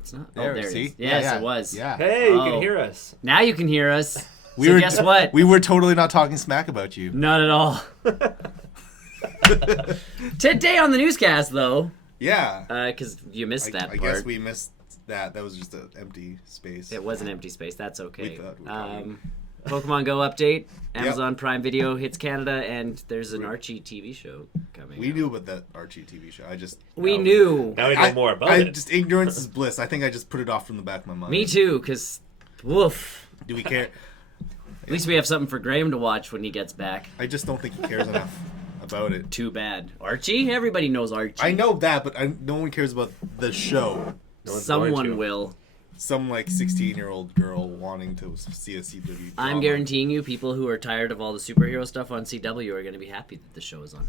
It's not. There, it see? is. Yes, Yeah. it was. Yeah. Hey, you can hear us. Now you can hear us. Guess what? We were totally not talking smack about you. Not at all. Today on the newscast, though. Yeah. Because you missed that part. I guess we missed that. That was just an empty space. It was an empty space. That's okay. We thought Pokemon Go update. Amazon Prime Video hits Canada, and there's an Archie TV show coming. We knew about that Archie TV show. We knew. Now we know more about it. Just ignorance is bliss. I think I just put it off from the back of my mind. Me too, because woof. Do we care? At least we have something for Graham to watch when he gets back. I just don't think he cares enough about it. Too bad. Archie? Everybody knows Archie. I know that, but no one cares about the show. Someone will. Some 16-year-old girl wanting to see a CW drama. I'm guaranteeing you, people who are tired of all the superhero stuff on CW are going to be happy that the show is on.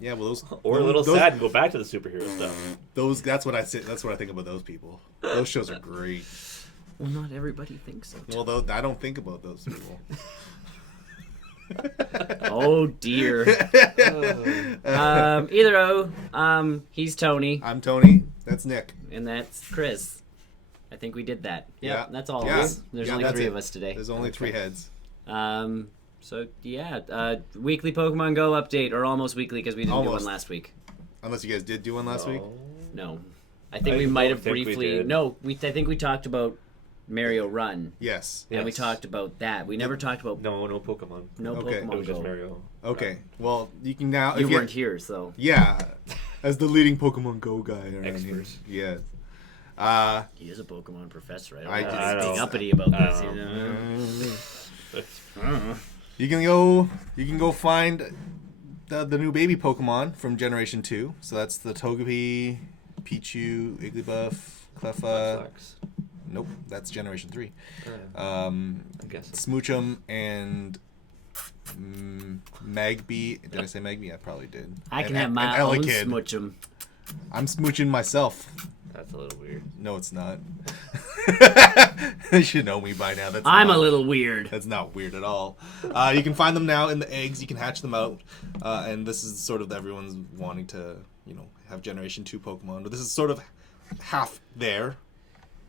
Yeah, well, those or a little sad and go back to the superhero stuff. That's what I think about those people. Those shows are great. Well, not everybody thinks so. Well, I don't think about those people. Oh dear. He's Tony. I'm Tony. That's Nick. And that's Chris. I think we did that. Yeah. That's all of Yeah. us. There's only 3 of us today. There's only 3 heads. Weekly Pokemon Go update, or almost weekly because we didn't do one last week. Unless you guys did do one last week? No. I think we might have think briefly... we did. No, I think we talked about Mario Run. Yes. And we talked about that. We never talked about... No Pokemon. No Okay. Pokemon It was Go. just Mario. Okay. Well, you can now... You weren't here, so... Yeah. As the leading Pokemon Go guy around Expert. here. Yeah. He is a Pokemon professor. I don't just- know. I Being don't- uppity about I this. don't You know? You can go find the new baby Pokemon from Generation 2. So that's the Togepi, Pichu, Igglybuff, Cleffa. Sucks. Nope, that's Generation 3. I guess. Smoochum and Magby. Did I say Magby? I probably did. I can And- have my and own Elekid. Smoochum. I'm smooching myself. That's a little weird. No, it's not. You should know me by now. I'm a little weird. That's not weird at all. You can find them now in the eggs. You can hatch them out. And this is sort of everyone's wanting to, have Generation 2 Pokemon. But this is sort of half there.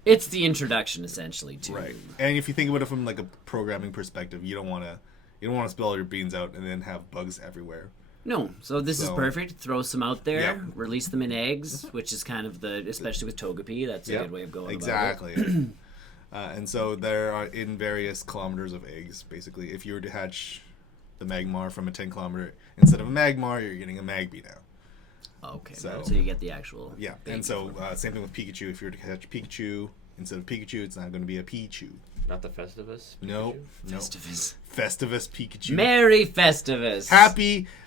It's the introduction, essentially, to... Right. And if you think about it from a programming perspective, you don't want to spill all your beans out and then have bugs everywhere. No, so this is perfect. Throw some out there, Yep. release them in eggs, which is kind of especially with Togepi, that's a good way of going exactly. about it. And so there are in various kilometers of eggs, basically. If you were to hatch the Magmar from a 10-kilometer, instead of a Magmar, you're getting a Magby now. Okay, So you get the actual... Yeah, and so same thing with Pikachu. If you were to catch Pikachu, instead of Pikachu, it's not going to be a Pichu. Not the Festivus? No. Festivus. Festivus Pikachu. Merry Festivus.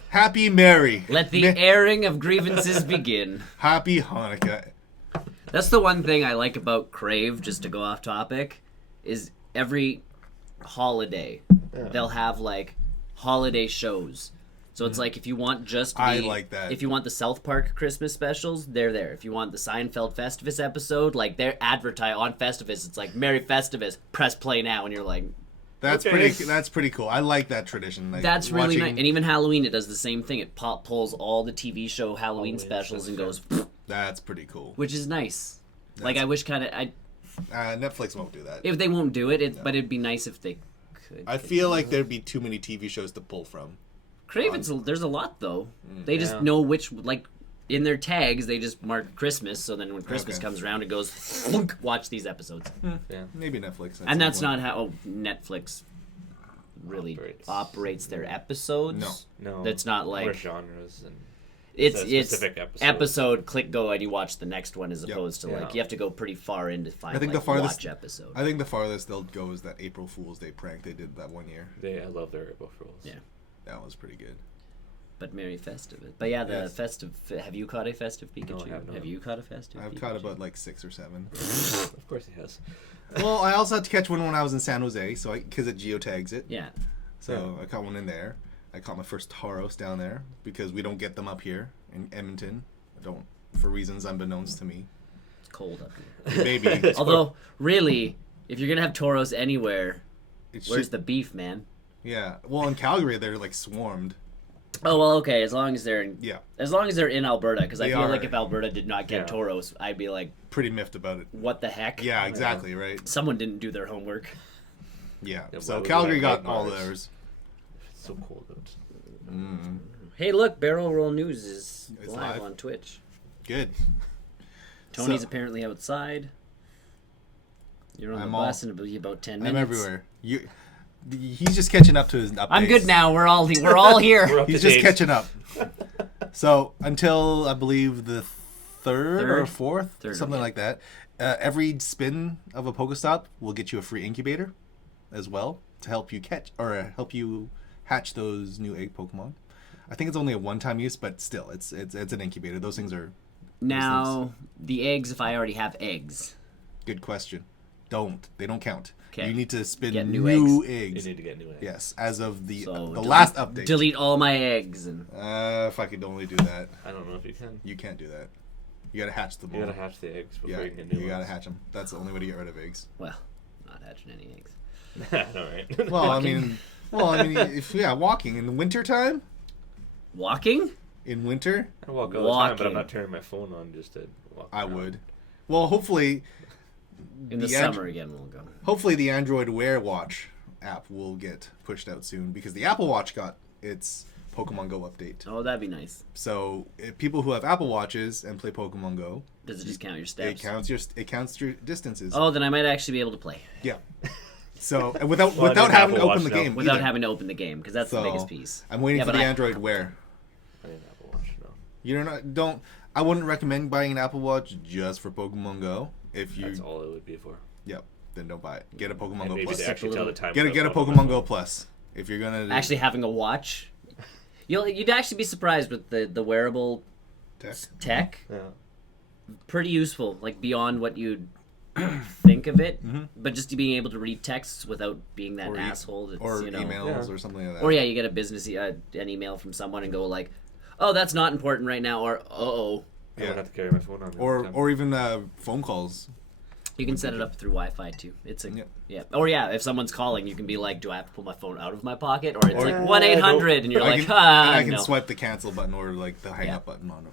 Happy Merry. Let the airing of grievances begin. Happy Hanukkah. That's the one thing I like about Crave, just to go off topic, is every holiday, they'll have, holiday shows. So it's if you want just the... I like that. If you want the South Park Christmas specials, they're there. If you want the Seinfeld Festivus episode, they're advertised on Festivus. It's Merry Festivus, press play now, and you're like... That's Okay. pretty cool. I like that tradition. That's really nice. And even Halloween, it does the same thing. It pulls all the TV show Halloween specials and goes... That's pretty cool. Which is nice. I wish Netflix won't do that. if they won't do it, but it'd be nice if they could. I feel like there'd be too many TV shows to pull from. Crave, there's a lot, though. They just know which... in their tags, they just mark Christmas, so then when Christmas comes around, it goes, flunk, watch these episodes. Yeah. Maybe Netflix. And that's not how Netflix really operates their episodes. No. That's not More genres and... It's specific episode, click go, and you watch the next one, as opposed to, Yeah. you have to go pretty far in to find, I think the farthest watch episode. I think the farthest they'll go is that April Fool's Day prank they did that one year. I love their April Fools. Yeah. That was pretty good. But Merry Festivus. But yeah, the festive... Have you caught a festive Pikachu? I have not. Have you caught a festive I've Pikachu? caught about 6 or 7. Of course he has. Well, I also had to catch one when I was in San Jose, so because it geotags it. Yeah. So I caught one in there. I caught my first Tauros down there because we don't get them up here in Edmonton. I don't, for reasons unbeknownst to me. It's cold up here. Maybe. Although, really, if you're going to have Tauros anywhere, It's where's just- the beef, man? Yeah. Well, in Calgary, they're swarmed. Oh well, okay. As long as they're in, Yeah, as long as they're in Alberta, because I They feel are. like if Alberta did not get Yeah. toros, I'd be like, pretty miffed about it. what the heck? Yeah, exactly, right? Someone didn't do their homework. Yeah. Yeah, why So would Calgary we got like all Mars? theirs. It's so cold out. Hey, look, Barrel Roll News is It's live live. on Twitch. Good. Tony's So- apparently outside. You're on I'm the all- bus in about 10 minutes. I'm everywhere. He's just catching up to his updates. I'm good now. We're all here. We're up He's to just date. catching up. So until I believe the third or Third? fourth, Third, something yeah. like that, every spin of a Pokestop will get you a free incubator as well to help you catch or help you hatch those new egg Pokemon. I think it's only a one-time use, but still, it's an incubator. Those things are Now, the eggs, if I already have eggs. good question. They don't count. 'Kay. You need to spin Get new new You eggs. need to get new eggs. Yes, as of the So last update. Delete all my eggs. And If I could only do that, I don't know if you can. you can't do that. You gotta hatch them You all. gotta hatch the eggs before Yeah, you can get new you gotta ones. hatch them. That's the only way to get rid of eggs. well, not hatching any eggs. I know, right? Well, I mean, if walking in the winter time, Walking? in winter, I walk all the time, but Walking. I'm not turning my phone on just to walk. I around. would. Well, hopefully, In the The Andro- summer again, we'll go. hopefully the Android Wear Watch app will get pushed out soon because the Apple Watch got its Pokemon Go update. Oh, that'd be nice. So people who have Apple Watches and play Pokemon Go, Does it just count your steps? it counts your distances. Oh, then I might actually be able to play Yeah. So and without Well, I without need having to Apple open Watch the now. game, without either. having to open the game, because that's the So, biggest piece. I'm waiting Yeah, for but the I- Android Wear. I need an Apple Watch now. You're not don't. I wouldn't recommend buying an Apple Watch just for Pokemon Go. If you That's all it would be for. Yep, then don't buy it. Get a Pokemon And Go maybe Plus. to actually tell the time. Get a without Pokemon my Go phone. Plus if you're gonna Actually, having a watch, you'd actually be surprised with the wearable tech. Yeah. Pretty useful, like beyond what you'd think of it. Mhm. But just being able to read texts without being that Or asshole. That's, or you know, emails Yeah. or something like that. Or yeah, you get a business an email from someone and go like, "Oh, that's not important right now," or "Oh." I Yeah. don't have to carry my phone on me all the time. Or even phone calls. You can set it up through Wi-Fi too. It's a Yep. yeah. Or yeah, if someone's calling, you can be like, "Do I have to pull my phone out of my pocket?" Or it's Or- like 1-800, and you're I like, can, "Ah, and I can no." swipe the cancel button or like the hang Yeah. up button on them.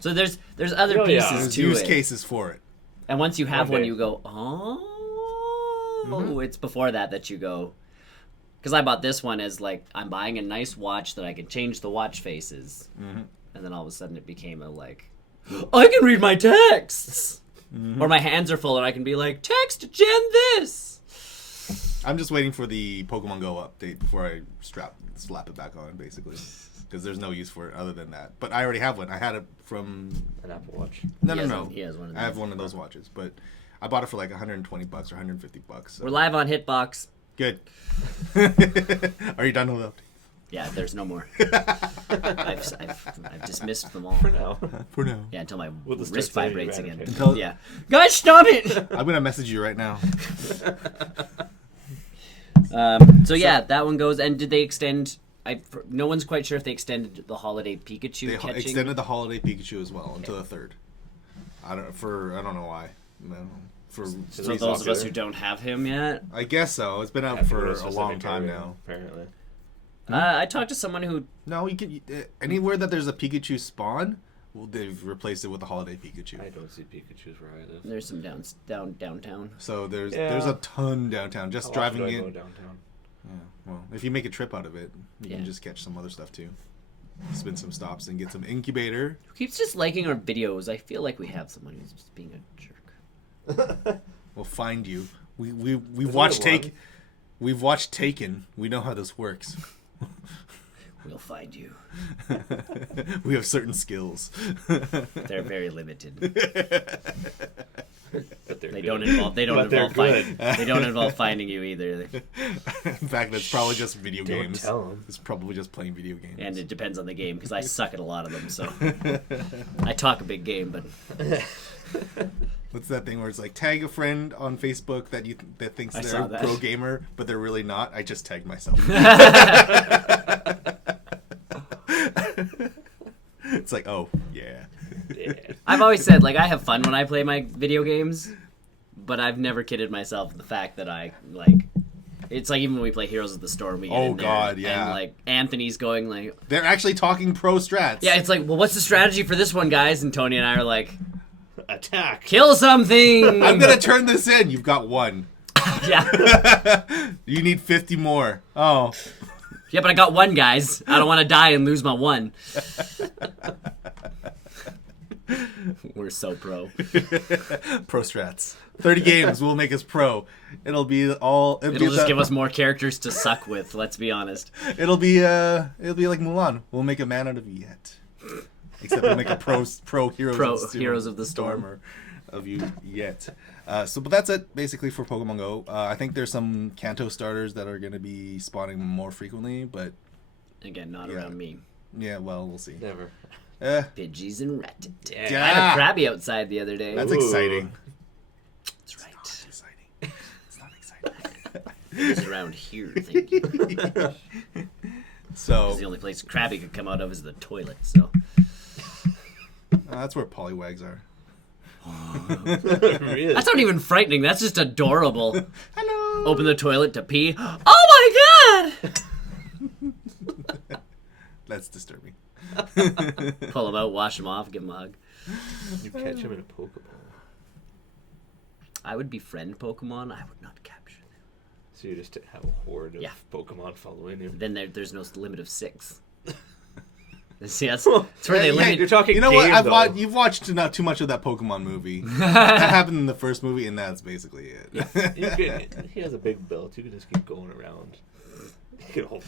So there's other Oh, yeah. pieces There's to use it. cases for it. And once you have One one, day. you go, "Oh." Mhm. It's before that you go. Because I bought this one as like I'm buying a nice watch that I can change the watch faces, Mhm. and then all of a sudden it became a like, I can read my texts, Mm-hmm. or my hands are full and I can be like, text Jen this. I'm just waiting for the Pokemon Go update before I slap it back on, basically, because there's no use for it other than that. But I already have one. I had it from An Apple Watch. no. He has one of I have those. one of those watches, but I bought it for like $120 or $150. So. We're live on Hitbox. Good. Are you done with the update? Yeah, there's no more. I've dismissed them all. For now. For now. Yeah, until my We'll just wrist start saying vibrates you again. ran Until- Yeah, guys, stop it. I'm gonna message you right now. So yeah, that one goes. And did they extend? No one's quite sure if they extended the holiday Pikachu They catching. extended the holiday Pikachu as well until the 3rd. I don't know why. No, for So For reasons. those of us who don't have him yet, I guess so. It's been out Have to go for to a specific long time area, now. Apparently. I talked to someone who No, you can anywhere that there's a Pikachu spawn, well, they've replaced it with a holiday Pikachu. I don't see Pikachu's where I live. there's some downtown. So there's Yeah. a ton downtown. Just How driving often do I in. go downtown? Yeah, well, if you make a trip out of it, you Yeah. can just catch some other stuff too. Spin some stops and get some incubator. Who keeps just liking our videos? I feel like we have someone who's just being a jerk. We'll find you. We've There's watched only Take. We've watched Taken. We know how this works. We'll find you. We have certain skills. They're very limited. But they're They good. don't involve. They don't But they're involve finding. good. They don't involve finding you either. In fact, that's probably just video Don't games. tell 'em. It's probably just playing video games. And it depends on the game because I suck at a lot of them. So I talk a big game, but What's that thing where it's like tag a friend on Facebook that thinks I they're saw a that. pro gamer, but they're really not? I just tagged myself. It's like, oh yeah. Yeah. I've always said like I have fun when I play my video games, but I've never kidded myself with the fact that I like It's like even when we play Heroes of the Storm, we get Oh, in there, God, yeah. and like Anthony's going like, They're actually talking pro strats. yeah, it's like, well, what's the strategy for this one, guys? And Tony and I are like, Attack. kill something. I'm gonna turn this in. You've got 1. Yeah. You need 50 more. Oh. Yeah, but I got 1, guys. I don't want to die and lose my 1. We're so pro. Pro strats. 30 games will make us pro. It'll just Give us more characters to suck with, let's be honest. It'll be like Mulan. We'll make a man out of Yet. Except we'll make a pro Heroes of the Storm. Stormer of you Yet. But that's it basically for Pokemon Go. I think there's some Kanto starters that are going to be spawning more frequently, but again, not around me. Yeah, well, we'll see. Never. Pidgeys and rat. Yeah. I had a Krabby outside the other day. That's Ooh. exciting. That's right. It's exciting. It's not exciting. It's around here, thank you. So Because the only place Krabby could come out of is the toilet, so. That's where Poliwags are. Really? That's not even frightening, that's just adorable. Hello. Open the toilet to pee. Oh my god! That's disturbing. Pull him out, wash him off, give him a hug. You catch him in a Pokeball. I would befriend Pokemon, I would not capture them. So you just have a horde of Pokemon following you. Then there's no limit of 6. See, that's where they limit. You're talking. You know game, what? You've watched not too much of that Pokemon movie. That happened in the first movie, and that's basically it. He has a big belt. You can just keep going around.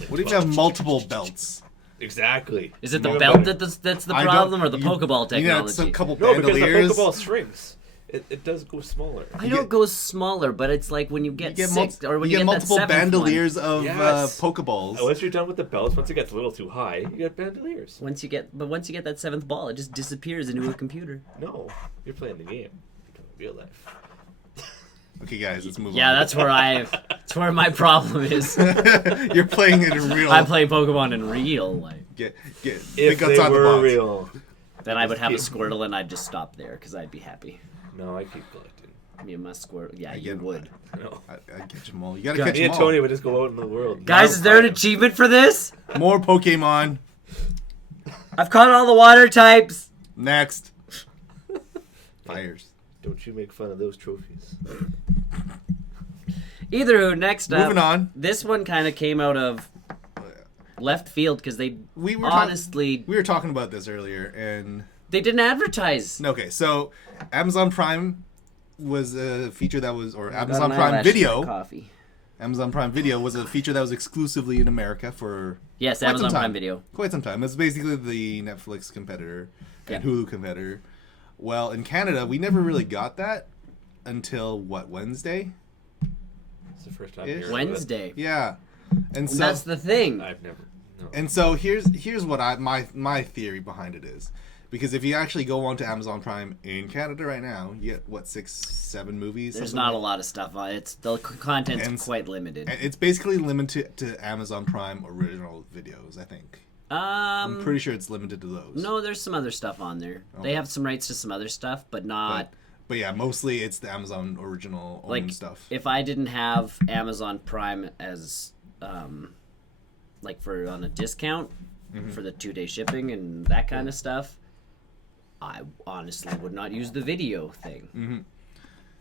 What if you have multiple belts? Exactly. Is it the belt that's the problem, or the Pokeball technology? Yeah, it's a couple No, because the bandoliers. Pokeball shrinks. It does go smaller. I know it goes smaller, but it's like when you get 6, or when you get multiple that 7th bandoliers one. of Yes. Pokeballs. Once you're done with the belts, once it gets a little too high, you get bandoliers. Once you get that 7th ball, it just disappears into a computer. No, you're playing the game. You're playing real life. Okay, guys, let's move on. Yeah, that's where my problem is. You're playing it in real. I play Pokemon in real life. Get If big guts they on the were box. real. Then I would have a Squirtle and I'd just stop there because I'd be happy. No, I keep collecting. Me and my Squirtle. Yeah, I you get would. No. I catch them all. You gotta God. catch Me them and all. Tony would just go out in the world. Guys, is there an achievement for this? More Pokemon. I've caught all the water types. Next. Fires. Don't you make fun of those trophies. Either who, next up. Moving on. This one kind of came out of left field because they We were honestly we were talking about this earlier, and they didn't advertise. okay, so Amazon Prime was a feature that was, or Got Amazon an Prime eyelash in Video. my coffee. Amazon Prime Video was a feature that was exclusively in America for Yes, quite some Amazon time. Prime Video. Quite some time. It's basically the Netflix competitor and Yeah. Hulu competitor. Well, in Canada, we never really got that until Wednesday? It's the first time. Ish. hearing of it. Wednesday. Yeah, and so That's the thing. I've never. No. and so here's what my theory behind it is. Because if you actually go onto Amazon Prime in Canada right now, you get, 6-7 movies? There's something not a like- lot of stuff on it. The content's And- quite limited. And it's basically limited to Amazon Prime original videos, I think. I'm pretty sure it's limited to those. No, there's some other stuff on there. They Okay. have some rights to some other stuff, but not But yeah, mostly it's the Amazon original owned like stuff. if I didn't have Amazon Prime as like for on a discount for the 2-day shipping and that kind of stuff, I honestly would not use the video thing.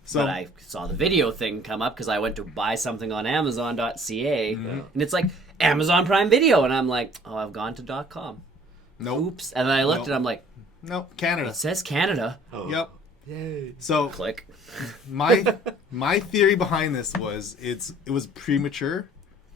So But I saw the video thing come up because I went to buy something on Amazon.ca, and it's like Amazon Prime Video, and I'm like, oh, I've gone to .com. nope. Oops, and then I looked Nope. and I'm like, Nope. Canada. it says Canada. Oh. Yep. Yay. So Click. my theory behind this was it was premature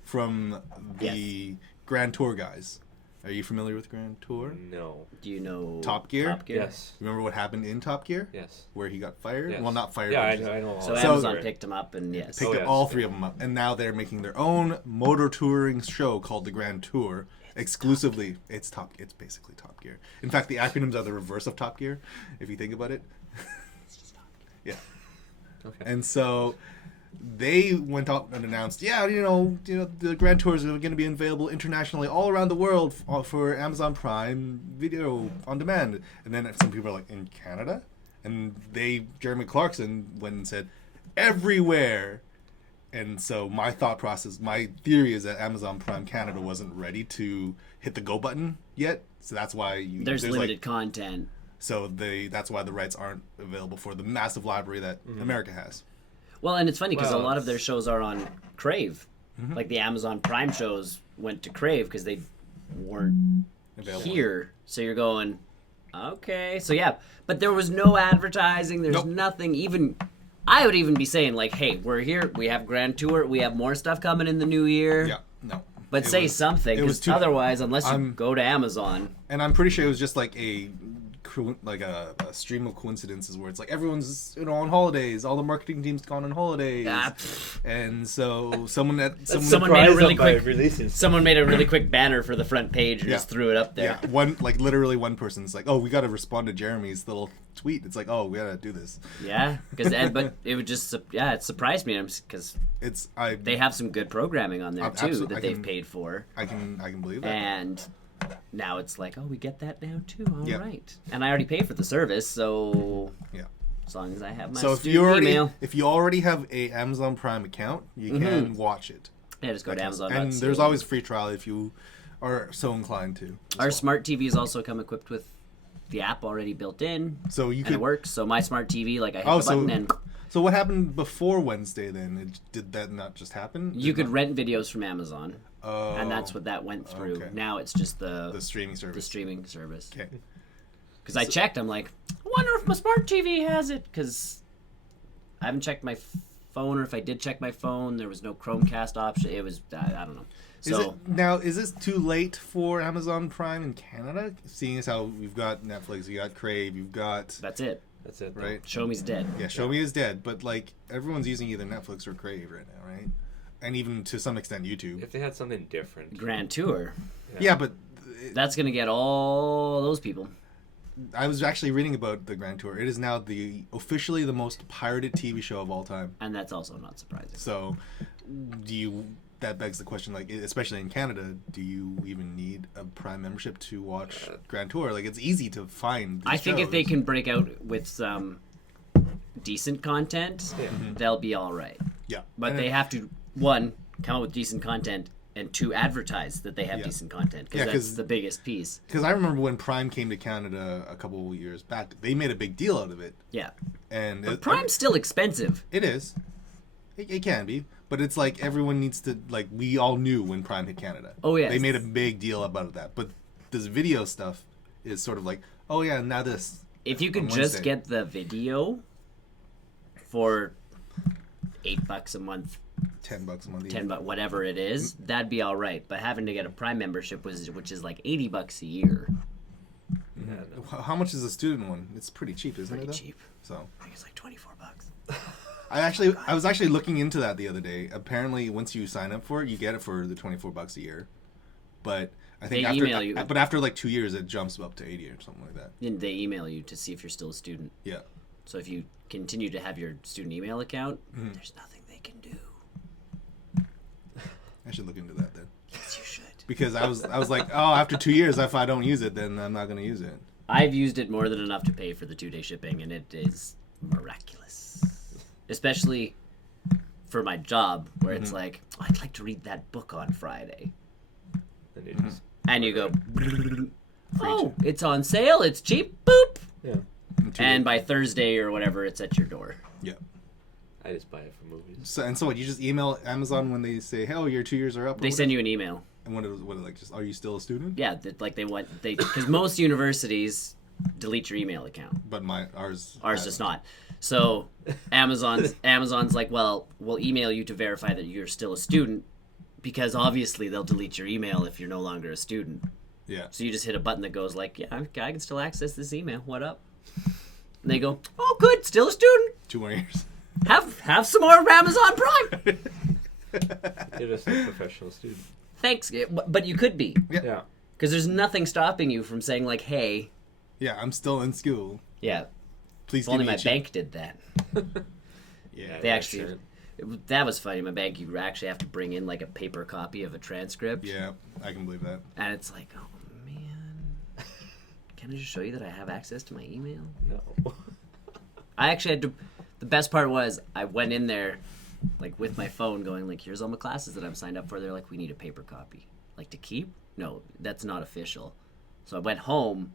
from the Grand Tour guys. Are you familiar with Grand Tour? No. Do you know Top Gear? Yes. Remember what happened in Top Gear? Yes. Where he got fired? Yes. Well, not fired. Yeah, but I know. All So that. Amazon Right. picked him up, and yes. picked Oh, yes. all 3 of them up, and now they're making their own motor touring show called the Grand Tour. Exclusively, it's basically Top Gear. In fact, the acronyms are the reverse of Top Gear, if you think about it. It's just Top Gear. Yeah. Okay. And so they went out and announced, the Grand Tours are going to be available internationally all around the world for Amazon Prime Video on demand. And then some people are like, in Canada? And Jeremy Clarkson went and said, everywhere. And so my thought process, my theory is that Amazon Prime Canada wasn't ready to hit the go button yet. So that's why there's limited content. So that's why the rights aren't available for the massive library that America has. Well, and it's funny because a lot of their shows are on Crave. Like the Amazon Prime shows went to Crave because they weren't available here. So you're going, okay. So yeah, but there was no advertising. There's nothing. Even I would even be saying like, hey, we're here. We have Grand Tour. We have more stuff coming in the new year. Yeah, no. But say something, because otherwise, unless you go to Amazon. And I'm pretty sure it was just like a stream of coincidences where it's like everyone's on holidays, all the marketing team's gone on holidays, and so someone made a really quick banner for the front page and just threw it up there. Yeah, literally one person's like, oh, we got to respond to Jeremy's little tweet. It's like, oh, we gotta do this. Yeah, but it would just it surprised me because they have some good programming on there too that they've paid for. I can believe that. And now it's like, oh, we get that now too. All right. And I already pay for the service, so as long as I have my email. If you already have a Amazon Prime account, you can watch it. Yeah, just go to Amazon. And there's always free trial if you are so inclined to. Our smart TVs also come equipped with the app already built in. So it works. So my smart TV, I hit the button and. So what happened before Wednesday then? Did that not just happen? You could rent videos from Amazon. Oh, and that's what that went through. Okay. Now it's just the streaming service. The streaming service. Okay. Because I checked, I'm like, I wonder if my smart TV has it. Because I haven't checked my phone, or if I did check my phone, there was no Chromecast option. It was, I don't know. So is this too late for Amazon Prime in Canada? Seeing as how we've got Netflix, you got Crave, you've got. That's it. Right. Show Me's dead. Yeah, Show Me is dead. But everyone's using either Netflix or Crave right now, right? And even to some extent YouTube. If they had something different. Grand Tour. Yeah, but that's going to get all those people. I was actually reading about the Grand Tour. It is now officially the most pirated TV show of all time. And that's also not surprising. So, that begs the question, especially in Canada, do you even need a Prime membership to watch Grand Tour? It's easy to find these think shows. If they can break out with some decent content, they'll be all right. Yeah. But they have to, one, come out with decent content, and two, advertise that they have decent content, because that's the biggest piece. Because I remember when Prime came to Canada a couple years back, they made a big deal out of it. Yeah. But Prime's still expensive. It is. It can be. But it's everyone needs to, we all knew when Prime hit Canada. Oh, yeah. They made a big deal about that. But this video stuff is sort of oh, yeah, now this. If you could just get the video for $8 a month, $10 a month, $10, whatever it is, that'd be all right. But having to get a Prime membership, which is $80 a year. Mm-hmm. How much is a student one? It's pretty cheap, isn't it? Pretty cheap. So I think it's $24. I was actually looking into that the other day. Apparently, once you sign up for it, you get it for the $24 a year. But I think after 2 years, it jumps up to 80 or something like that. And they email you to see if you're still a student. Yeah. So if you continue to have your student email account, there's nothing they can do. I should look into that then. Yes, you should. Because I was like, oh, after 2 years, if I don't use it, then I'm not going to use it. I've used it more than enough to pay for the 2-day shipping, and it is miraculous. Especially for my job, where it's I'd like to read that book on Friday. And you go, oh, it's on sale, it's cheap, boop. Yeah. And by Thursday or whatever, it's at your door. Yeah. I just buy it for movies. So what, you just email Amazon when they say, hey, oh, your 2 years are up? They send you an email. And what are you still a student? Yeah, because most universities delete your email account. But ours does not. So Amazon's like, well, we'll email you to verify that you're still a student, because obviously they'll delete your email if you're no longer a student. Yeah. So you just hit a button that goes yeah, I can still access this email. What up? And they go, oh, good, still a student. 2 more years. Have some more Amazon Prime. You're just a professional student. Thanks, but you could be. Yeah. Because there's nothing stopping you from saying hey. Yeah, I'm still in school. Yeah. Please if only my bank did that. Yeah. They actually. That was funny. My bank, you actually have to bring in a paper copy of a transcript. Yeah, I can believe that. And it's oh man, can I just show you that I have access to my email? No. I actually had to. The best part was I went in there, like with my phone going like, here's all my classes that I'm signed up for. They're like, we need a paper copy. Like to keep? No, that's not official. So I went home,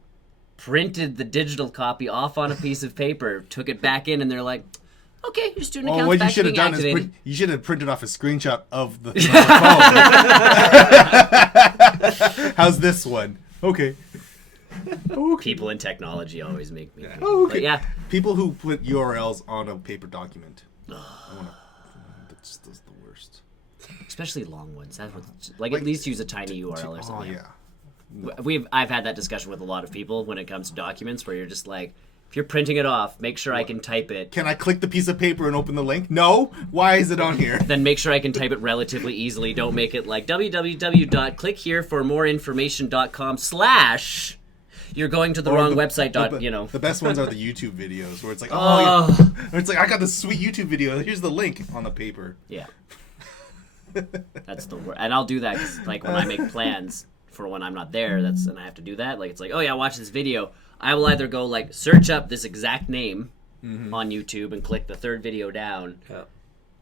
printed the digital copy off on a piece of paper, took it back in, and they're like, okay, your student account's what you back should have being done is activated. you should have printed off a screenshot of the phone. How's this one? Okay. People in technology always make me. Oh, okay. But yeah. People who put URLs on a paper document. That's the worst. Especially long ones. That's what, like at least use a tiny URL or something. Oh yeah. I've had that discussion with a lot of people when it comes to documents where you're just like, if you're printing it off, make sure I can type it. Can I click the piece of paper and open the link? No. Why is it on here? Then make sure I can type it relatively easily. Don't make it like www.clickhereformoreinformation.com/ you're going to the wrong website. The best ones are the YouTube videos where it's like, yeah. It's like, I got this sweet YouTube video. Here's the link on the paper. Yeah. That's the word. And I'll do that 'cause, like, when I make plans for when I'm not there, and I have to do that. Like, it's like, oh yeah, watch this video. I will either go like search up this exact name on YouTube and click the third video down. Yeah.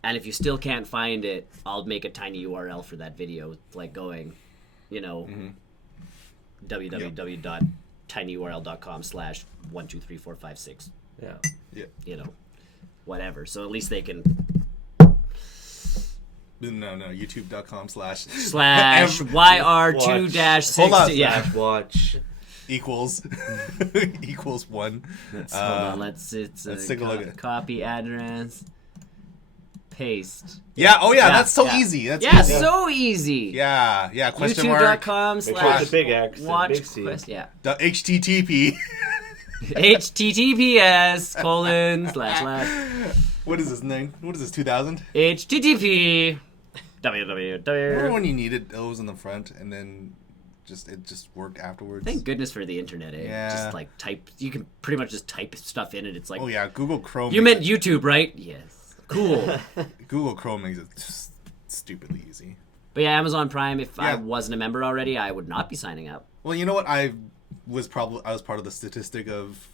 And if you still can't find it, I'll make a tiny URL for that video, like going, www.tinyurl.com/123456. Yeah. Whatever. So at least they can No, youtube.com/ /YR2-6. Hold on. Yeah. Watch. equals 1. Hold on. Let's take a look at it. Copy address. Paste. Yeah. Oh yeah. That's so easy. That's easy. So easy. Yeah. Question mark. YouTube.com/ Make sure it's a big X and watch big C. quest. Yeah. HTTP. https:// What is this name? What is this? 2000. http www. Remember when you needed those in the front and then it just worked afterwards? Thank goodness for the internet, eh? Yeah. Just like type. You can pretty much just type stuff in, and it's like. Oh yeah, Google Chrome. You meant YouTube, right? Yes. Cool. Google Chrome makes it just stupidly easy. But yeah, Amazon Prime. If I wasn't a member already, I would not be signing up. Well, you know what? I was part of the statistic of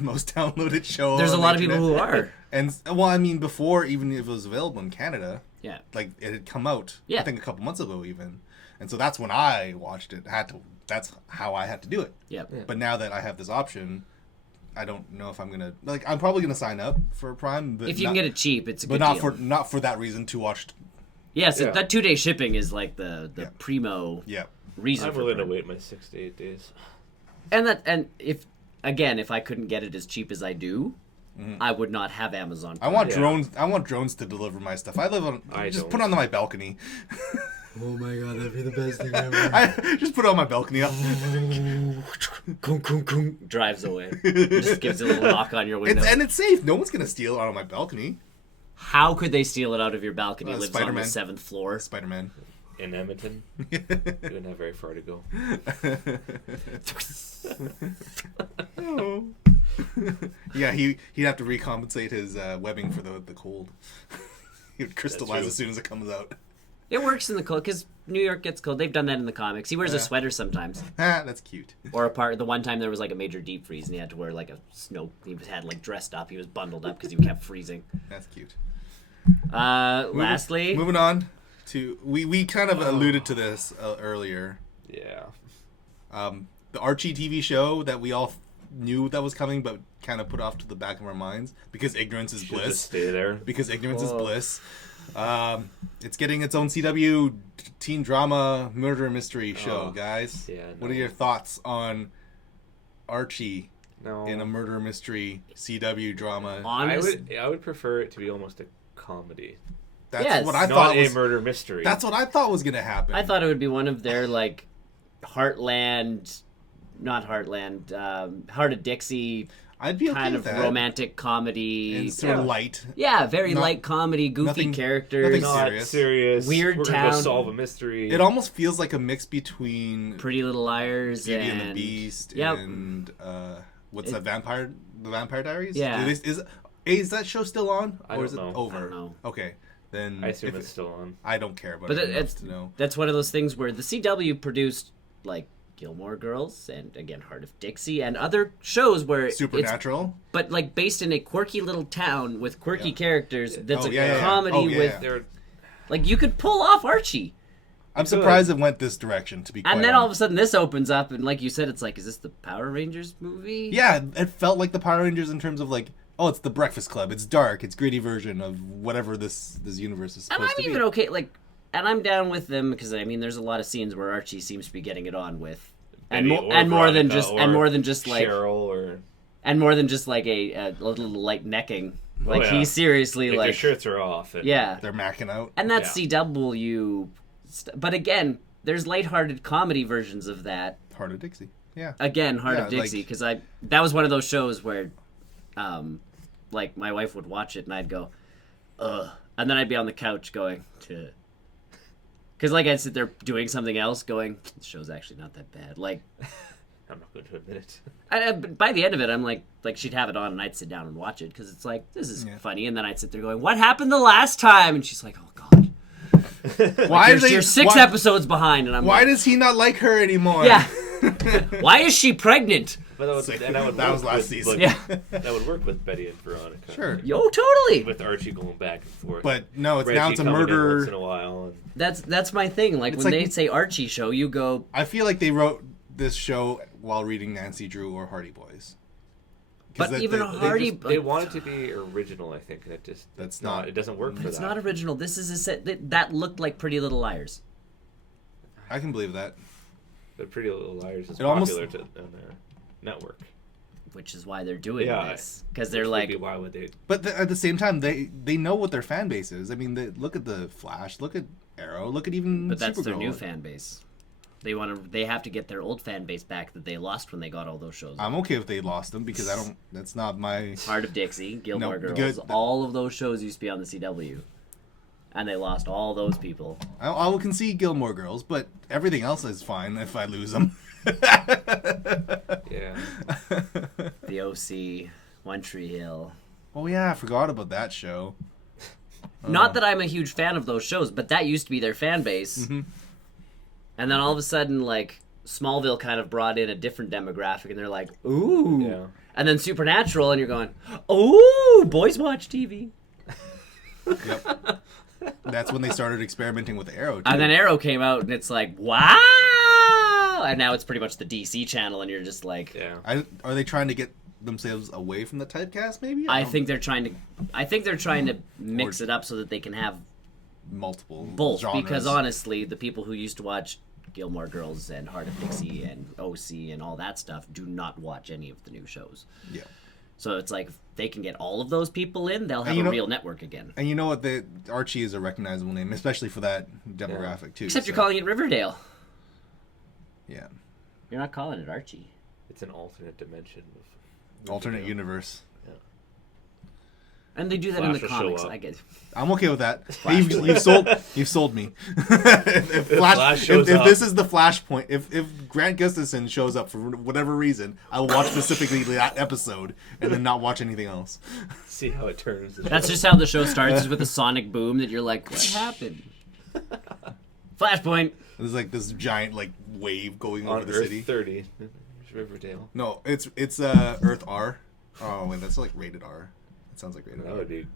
most downloaded show. There's a on lot the of people internet. who are. And well, I mean, before even if it was available in Canada, Yeah. like it had come out. Yeah. I think a couple months ago even, and so that's when I watched it. That's how I had to do it. Yep. Yeah. But now that I have this option, I don't know if I'm gonna I'm probably gonna sign up for Prime. But If you can get it cheap, it's a good but deal. not for that reason to watch. Yes, Yeah. that 2-day shipping is like the primo Yeah. reason I'm for willing to Prime. wait my 6 to 8 days. And if I couldn't get it as cheap as I do, I would not have Amazon I Prime. want Yeah. drones. I want drones to deliver my stuff. I live on. I just don't. put it on my balcony. Oh my god, that'd be the best thing ever. I just put it on my balcony. Drives away. Just gives a little knock on your window. It's safe. No one's gonna steal it out of my balcony. How could they steal it out of your balcony? It lives on the Spider-Man. 7th floor. Spider-Man. In Edmonton, you don't have very far to go. Yeah, he'd have to recompensate his webbing for the cold. He would crystallize true. as soon as it comes out. It works in the cold because New York gets cold. They've done that in the comics. He wears a sweater sometimes. That's cute. Or the one time there was like a major deep freeze and he had to wear like a snow. He had like dressed up. He was bundled up because he kept freezing. That's cute. Lastly, Moving on to we kind of alluded to this earlier. Yeah. The Archie TV show that we all knew that was coming, but kind of put off to the back of our minds because ignorance is Should bliss. just stay there. Because ignorance is bliss. It's getting its own CW teen drama murder mystery show, guys. Yeah. What are your thoughts on Archie No. in a murder mystery CW drama? I would prefer it to be almost a comedy, That's Yes. what I not thought a was. murder mystery. That's what I thought was gonna happen. I thought it would be one of their like Heartland, not Heartland, Heart of Dixie I'd be okay kind with of that. romantic comedy. And sort of light. Yeah, very Not- light comedy, goofy nothing characters. not serious. serious. Weird We're gonna go town. solve a mystery. It almost feels like a mix between Pretty Little Liars Beauty and, and the Beast Yep. and what's that, The Vampire Diaries? Yeah. Is that show still on? I Or don't is it know. over? I don't know. Okay. Then I assume if it's still on. I don't care about But it enough it's to know. that's one of those things where the CW produced like Gilmore Girls, and again Heart of Dixie, and other shows where Supernatural, but like based in a quirky little town with quirky comcharacters. That's a comedy with. Like you could pull off Archie. I'm surprised it went this direction. To be quite and then honest. all of a sudden this opens up, and like you said, it's like, is this the Power Rangers movie? Yeah, it felt like the Power Rangers in terms of like, oh, it's the Breakfast Club. It's dark. It's gritty version of whatever this universe is supposed to be. And I'm even okay, like, and I'm down with them because I mean, there's a lot of scenes where Archie seems to be getting it on with, and more than just like Cheryl or. And more than just like a little light necking. Like he's seriously like their shirts are off. And they're macking out. And that's CW. But again, there's lighthearted comedy versions of that. Heart of Dixie. Yeah. Again, Heart of Dixie, because that was one of those shows where, like my wife would watch it and I'd go, ugh, and then I'd be on the couch going, because like I'd sit there doing something else, going, this show's actually not that bad. Like. I'm not going to admit it. By the end of it, I'm like she'd have it on, and I'd sit down and watch it because it's like, this is funny. And then I'd sit there going, "What happened the last time?" And she's like, "Oh God, why you're 6 episodes behind?" And I'm why does he not like her anymore? Yeah, why is she pregnant? But that was last season. That would work with Betty and Veronica. Sure. Yo, totally. With Archie going back and forth. But no, Reggie now it's a murder. Once in a while. And... That's my thing. Like when they say Archie show, you go. I feel like they wrote this show while reading Nancy Drew or Hardy Boys. But even Hardy... They want it to be original, I think, and it just... That's not... It doesn't work for that. It's not original. This is a set... That looked like Pretty Little Liars. I can believe that. But Pretty Little Liars is popular on their network. Which is why they're doing this. Because they're like... Why would they... But at the same time, they know what their fan base is. I mean, look at The Flash, look at Arrow, look at even But that's Supergirl. their new fan base. They have to get their old fan base back that they lost when they got all those shows. I'm okay if they lost them because that's not my... Heart of Dixie, Gilmore Girls, all of those shows used to be on the CW. And they lost all those people. I will concede Gilmore Girls, but everything else is fine if I lose them. Yeah. The OC, One Tree Hill. Oh yeah, I forgot about that show. Not that I'm a huge fan of those shows, but that used to be their fan base. Mm-hmm. And then all of a sudden, like, Smallville kind of brought in a different demographic, and they're like, ooh. Yeah. And then Supernatural, and you're going, ooh, boys watch TV. Yep. That's when they started experimenting with Arrow, too. And then Arrow came out, and it's like, wow! And now it's pretty much the DC channel, and you're just like... Yeah. Are they trying to get themselves away from the typecast, maybe? I think they're trying to mix it up so that they can have multiple both, genres. because honestly, the people who used to watch Gilmore Girls and Heart of Dixie and OC and all that stuff do not watch any of the new shows. Yeah. So it's like, if they can get all of those people in, they'll have a real network again. And you know what? Archie is a recognizable name, especially for that demographic, too. Except you're calling it Riverdale. Yeah. You're not calling it Archie. It's an alternate dimension. Alternate universe. And they do that Flash in the comics. I get. I'm okay with that. Hey, you've sold me. if this is the Flashpoint, if Grant Gustafson shows up for whatever reason, I will watch specifically that episode and then not watch anything else. See how it turns. That's just how the show starts, is with a sonic boom that you're like, what happened? Flashpoint. There's like this giant wave going on over the Earth city. 30, Riverdale. No, it's Earth R. Oh wait, that's rated R. It sounds like rated R. That would be.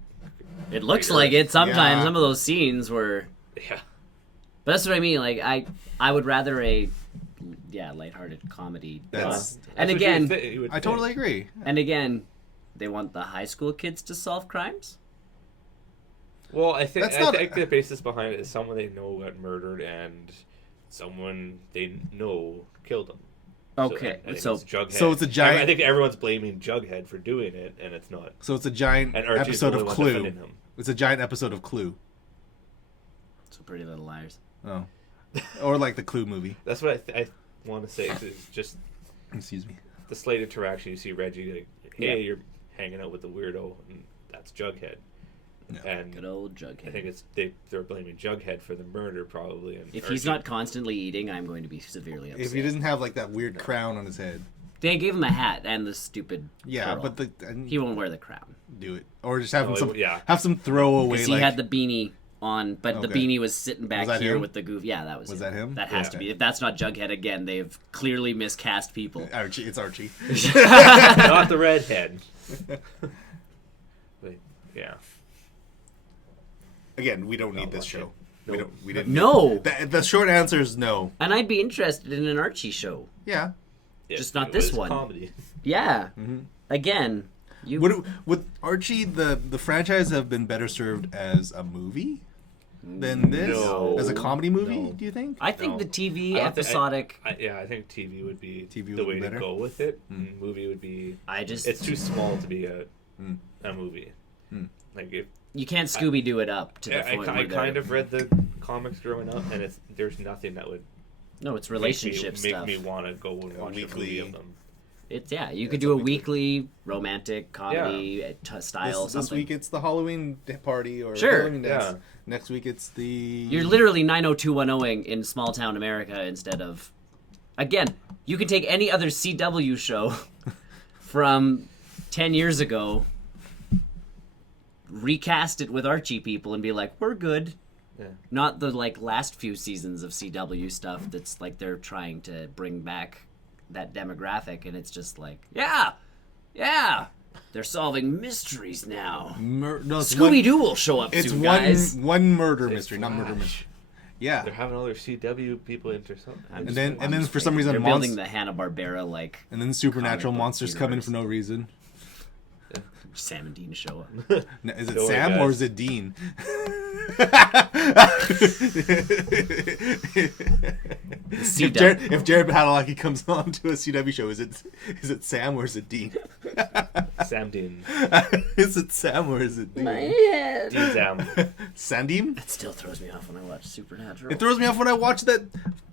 It looks like it sometimes. Some of those scenes were. Yeah. But that's what I mean. Like I would rather a lighthearted comedy. And again, I totally agree. And again, they want the high school kids to solve crimes. Well, I think the basis behind it is someone they know got murdered and someone they know killed them. Okay, so it's a giant. I think everyone's blaming Jughead for doing it, and it's not. So it's a giant episode of Clue. It's a giant episode of Clue. So Pretty Little Liars. Oh, or like the Clue movie. That's what I want to say. It's just. Excuse me. The slight interaction. You see Reggie like, hey, you're hanging out with the weirdo, and that's Jughead. Yeah. And good old Jughead. I think they're blaming Jughead for the murder, probably. And if he's not constantly eating, I'm going to be severely upset. If he doesn't have that weird crown on his head. They gave him a hat and the stupid. Yeah, curl. He won't wear the crown. Do it, or just have him have some throwaway. He had the beanie. but the Okay. beanie was sitting back that here him? with the goof. Yeah, that was Was him. that him? That has Yeah. to be. If that's not Jughead again, they've clearly miscast people. Archie, it's Archie. Not the redhead. But, yeah. Again, we don't need this watch show. it. We Nope. don't. We didn't. No. The short answer is no. And I'd be interested in an Archie show. Yeah. Just not it this was one. Comedy. Yeah. Mm-hmm. Again, you. Would Archie the franchise have been better served as a movie than this? No. As a comedy movie? No. Do you think? I think No. the TV I don't thi- episodic. I think TV would be TV the would be way to better? go with it. Movie would be. It's It's too small to be a movie. Like if you can't Scooby Doo it up to the I point where kind they're- of read the comics growing up, and there's nothing that would No, it's make relationship me, stuff. Make me want to go and watch a movie of them. It's you could do a weekly romantic comedy style This something. week it's the Halloween party or Sure. Halloween dance. Yeah. Next week it's the. You're literally 90210ing in small town America instead of. Again, you can take any other CW show from 10 years ago, recast it with Archie people, and be like, we're good. Yeah. Not the last few seasons of CW stuff that's like they're trying to bring back that demographic, and it's just like, yeah, they're solving mysteries now. No, it's Scooby Doo will show up It's soon, guys. one murder Say mystery, not murder Flash. mystery. Yeah. They're having all their CW people into something. And then for some reason they're monst- building the Hanna-Barbera and then supernatural comic book monsters come in universe. for no reason. Sam and Dean show up. Now, is it Don't worry, Sam guys. or is it Dean? if Jared Padalecki comes on to a CW show, is it Sam or is it Dean? Sam Dean. Is it Sam or is it Dean? head. Dean Sam. Sandeem? That still throws me off when I watch Supernatural. It throws me off when I watch that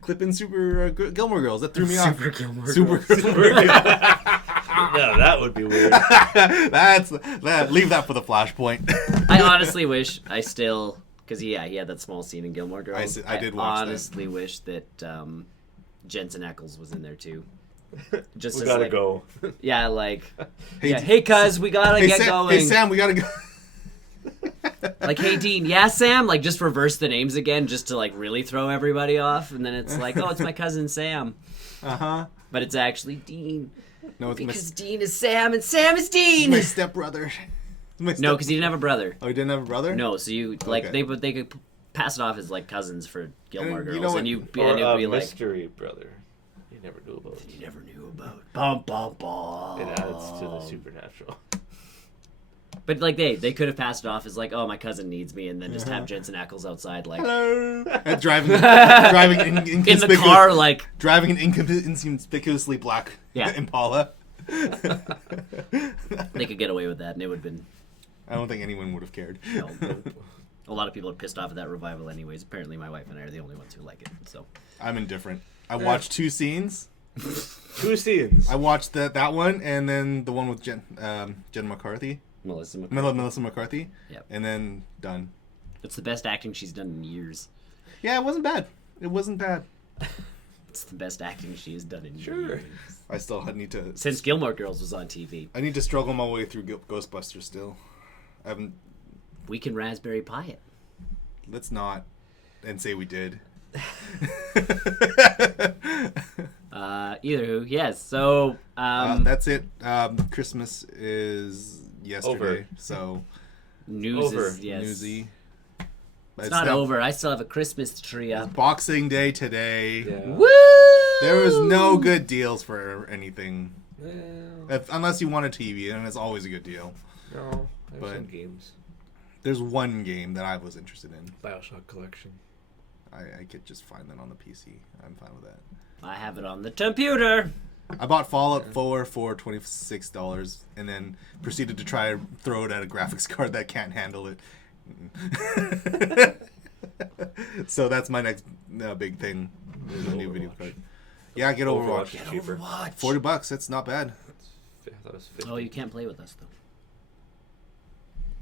clip in Super Gilmore Girls. That threw me off. Super Gilmore Super Girls. Gilmore Girls. Yeah, that would be weird. Leave that for the flashpoint. I honestly wish I still, because he had that small scene in Gilmore Girls. I did watch that. honestly wish that Jensen Ackles was in there too. Just We as, gotta go. Yeah, Hey, hey, cuz we gotta get Sam, going. Hey Sam, we gotta go. Like, hey Dean, yeah Sam. Like, just reverse the names again, just to really throw everybody off, and then it's like, oh, it's my cousin Sam, but it's actually Dean. No, it's Because Dean is Sam and Sam is Dean. my stepbrother. No, because he didn't have a brother. Oh, he didn't have a brother? No, so you Okay. they could pass it off as cousins for Gilmore And Girls, you know what? and Or and it'd be a like mystery brother. You never knew about. you never knew about. Bum bum bum. It adds to the supernatural. But they could have passed it off as like, oh, my cousin needs me, and then just have Jensen Ackles outside Hello. And driving in the car driving an inconspicuously black Yeah. Impala. they could get away with that, and it would have been. I don't think anyone would have cared. No, a lot of people are pissed off at that revival, anyways. Apparently, my wife and I are the only ones who like it. So I'm indifferent. I watched 2 scenes. 2 scenes. I watched that one and then the one with Jen McCarthy. Melissa McCarthy. Melissa McCarthy. Yep. And then done. It's the best acting she's done in years. Yeah, it wasn't bad. It wasn't bad. It's the best acting she has done in Sure. years. I still need to Since Gilmore Girls was on TV. I need to struggle my way through Ghostbusters still. I haven't. We can Raspberry Pi it. Let's not and say we did. Either who, yes. So That's it. Christmas is yesterday, Over. so news over. is yes. newsy. It's not over. I still have a Christmas tree up. Boxing Day today. Yeah. Woo! There was no good deals for anything, Well, unless you want a TV, and it's always a good deal. no, there's But- some games. There's one game that I was interested in. BioShock Collection. I could just find that on the PC. I'm fine with that. I have it on the computer. I bought Fallout 4 for $26 and then proceeded to try and throw it at a graphics card that can't handle it. So that's my next big thing. Is a new video Overwatch. card. Yeah, get Overwatch. Overwatch is cheaper. Overwatch. $40. That's not bad. I thought it was 50. Oh, you can't play with us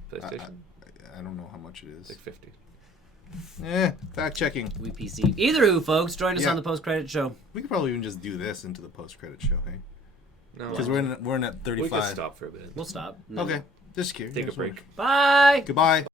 though. PlayStation. I don't know how much it is. Like 50. Fact checking. We PC. Either who, folks, join us Yeah. on the post-credit show. We could probably even just do this into the post-credit show, hey? No, Because we're in at we 35. could stop for a bit. We'll stop. Okay, just curious. Take a break. Bye. Goodbye.